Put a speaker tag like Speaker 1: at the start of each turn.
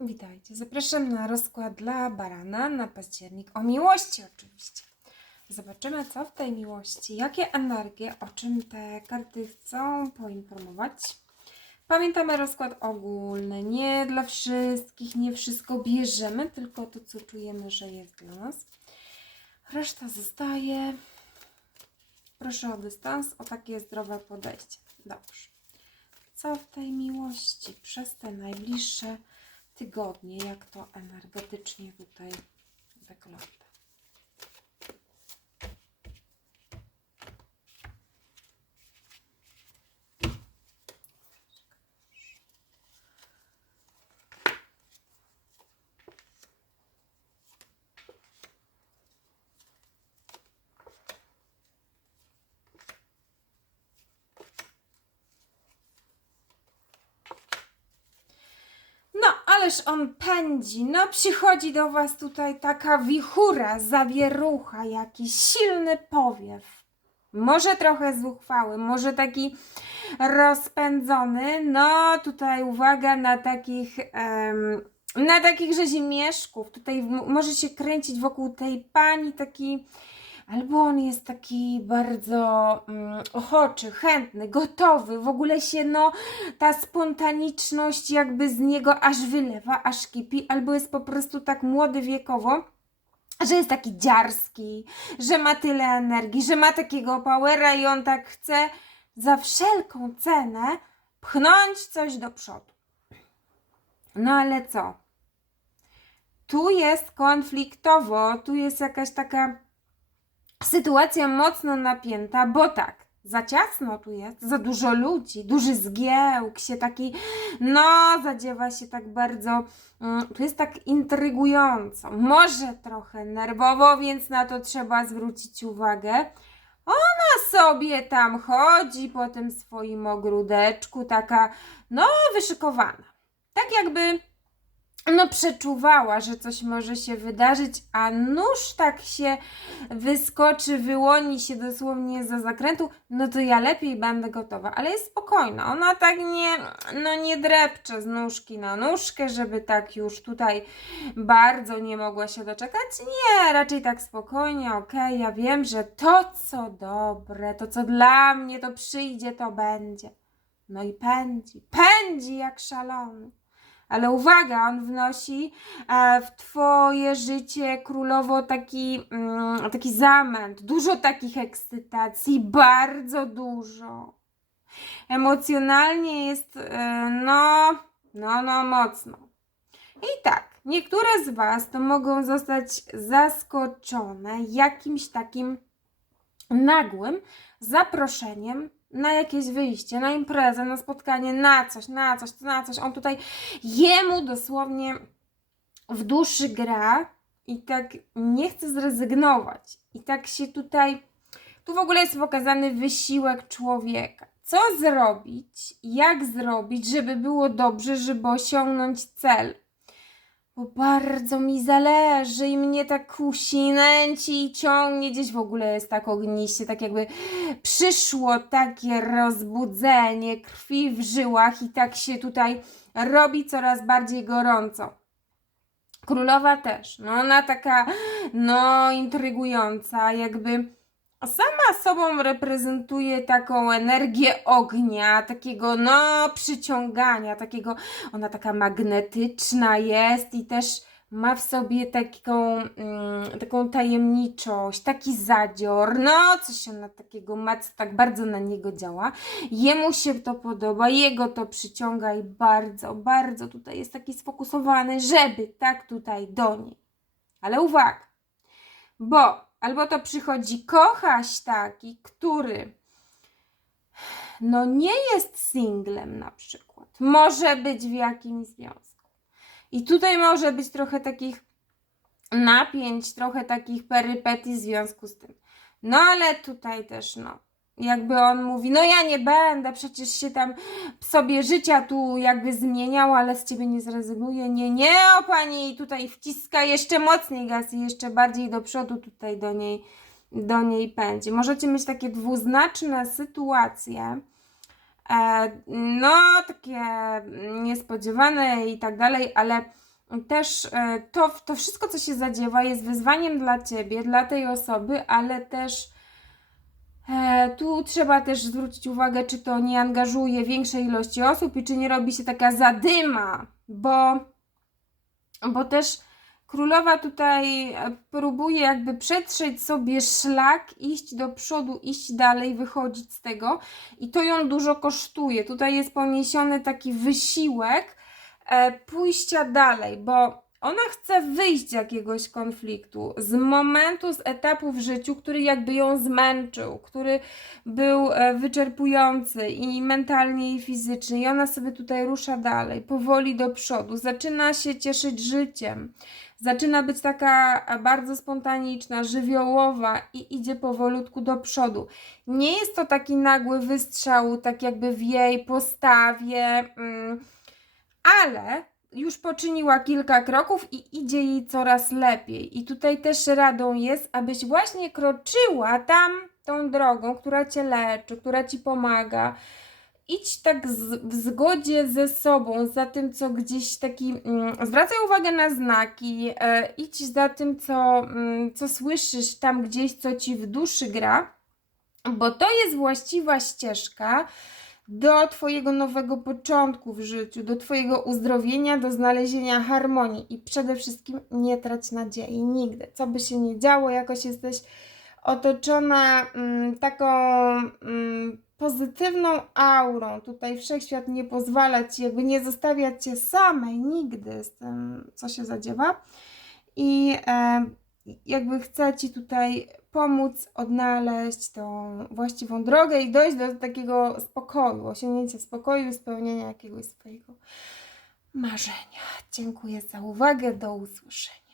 Speaker 1: Witajcie. Zapraszam na rozkład dla barana na październik. O miłości oczywiście. Zobaczymy, co w tej miłości, jakie energie, o czym te karty chcą poinformować. Pamiętamy rozkład ogólny, nie dla wszystkich, nie wszystko bierzemy, tylko to, co czujemy, że jest dla nas. Reszta zostaje. Proszę o dystans, o takie zdrowe podejście. Dobrze. Co w tej miłości przez te najbliższe tygodnie, jak to energetycznie tutaj wygląda. No, ależ on pędzi. No, przychodzi do Was tutaj taka wichura, zawierucha, jakiś silny powiew. Może trochę zuchwały, może taki rozpędzony. No, tutaj uwaga na takich, em, na takich rzezimieszków. Tutaj może się kręcić wokół tej pani taki, albo on jest taki bardzo mm, ochoczy, chętny, gotowy. W ogóle się, no, ta spontaniczność jakby z niego aż wylewa, aż kipi, albo jest po prostu tak młody wiekowo, że jest taki dziarski, że ma tyle energii, że ma takiego powera i on tak chce za wszelką cenę pchnąć coś do przodu. No ale co? Tu jest konfliktowo, tu jest jakaś taka sytuacja mocno napięta, bo tak, za ciasno tu jest, za dużo ludzi, duży zgiełk się taki, no, zadziewa się tak bardzo, mm, tu jest tak intrygująco, może trochę nerwowo, więc na to trzeba zwrócić uwagę. Ona sobie tam chodzi po tym swoim ogródeczku, taka, no, wyszykowana. Tak jakby no przeczuwała, że coś może się wydarzyć, a nóż tak się wyskoczy, wyłoni się dosłownie za zakrętu, no to ja lepiej będę gotowa. Ale jest spokojna. Ona tak nie, no nie drepcze z nóżki na nóżkę, żeby tak już tutaj bardzo nie mogła się doczekać. Nie, raczej tak spokojnie, okej, ja wiem, że to co dobre, to co dla mnie, to przyjdzie, to będzie. No i pędzi, pędzi jak szalony. Ale uwaga, on wnosi e, w Twoje życie królowo taki, mm, taki zamęt, dużo takich ekscytacji, bardzo dużo. Emocjonalnie jest, e, no, no, no, mocno. I tak, niektóre z Was to mogą zostać zaskoczone jakimś takim nagłym zaproszeniem na jakieś wyjście, na imprezę, na spotkanie, na coś, na coś, na coś. On tutaj jemu dosłownie w duszy gra i tak nie chce zrezygnować. I tak się tutaj, tu w ogóle jest pokazany wysiłek człowieka. Co zrobić, jak zrobić, żeby było dobrze, żeby osiągnąć cel. Bo bardzo mi zależy i mnie tak kusi, nęci i ciągnie gdzieś w ogóle jest tak ogniście, tak jakby przyszło takie rozbudzenie krwi w żyłach i tak się tutaj robi coraz bardziej gorąco. Królowa też, no ona taka, no intrygująca, jakby sama sobą reprezentuje taką energię ognia, takiego no przyciągania, takiego, ona taka magnetyczna jest i też ma w sobie taką, mm, taką tajemniczość, taki zadzior, no coś ona takiego ma, co tak bardzo na niego działa. Jemu się to podoba, jego to przyciąga i bardzo, bardzo tutaj jest taki sfokusowany, żeby tak tutaj do niej. Ale uwaga, bo albo to przychodzi kochaś taki, który no nie jest singlem na przykład, może być w jakimś związku. I tutaj może być trochę takich napięć, trochę takich perypetii w związku z tym. No ale tutaj też no, jakby on mówi, no ja nie będę, przecież się tam sobie życia tu jakby zmieniał, ale z ciebie nie zrezygnuję. Nie, nie, o pani tutaj wciska jeszcze mocniej gaz i jeszcze bardziej do przodu tutaj do niej, do niej pędzi. Możecie mieć takie dwuznaczne sytuacje, e, no takie niespodziewane i tak dalej, ale też e, to, to wszystko, co się zadziewa, jest wyzwaniem dla ciebie, dla tej osoby, ale też tu trzeba też zwrócić uwagę, czy to nie angażuje większej ilości osób i czy nie robi się taka zadyma, bo, bo też królowa tutaj e, próbuje jakby przetrzeć sobie szlak, iść do przodu, iść dalej, wychodzić z tego i to ją dużo kosztuje. Tutaj jest poniesiony taki wysiłek e, pójścia dalej, bo ona chce wyjść z jakiegoś konfliktu, z momentu, z etapu w życiu, który jakby ją zmęczył, który był e, wyczerpujący i mentalnie, i fizycznie. I ona sobie tutaj rusza dalej, powoli do przodu, zaczyna się cieszyć życiem, zaczyna być taka e, bardzo spontaniczna, żywiołowa i idzie powolutku do przodu. Nie jest to taki nagły wystrzał, tak jakby w jej postawie, mm, ale już poczyniła kilka kroków i idzie jej coraz lepiej. I tutaj też radą jest, abyś właśnie kroczyła tam tą drogą, która cię leczy, która ci pomaga. Idź tak z, w zgodzie ze sobą, za tym, co gdzieś taki. Mm, zwracaj uwagę na znaki, e, idź za tym, co, mm, co słyszysz tam gdzieś, co ci w duszy gra, bo to jest właściwa ścieżka do Twojego nowego początku w życiu, do Twojego uzdrowienia, do znalezienia harmonii i przede wszystkim nie trać nadziei nigdy. Co by się nie działo, jakoś jesteś otoczona mm, taką mm, pozytywną aurą. Tutaj wszechświat nie pozwala Ci, jakby nie zostawiać Cię samej nigdy z tym, co się zadziewa. I e, jakby chce Ci tutaj pomóc odnaleźć tą właściwą drogę i dojść do takiego spokoju, osiągnięcia spokoju, spełnienia jakiegoś swojego marzenia. Dziękuję za uwagę, do usłyszenia.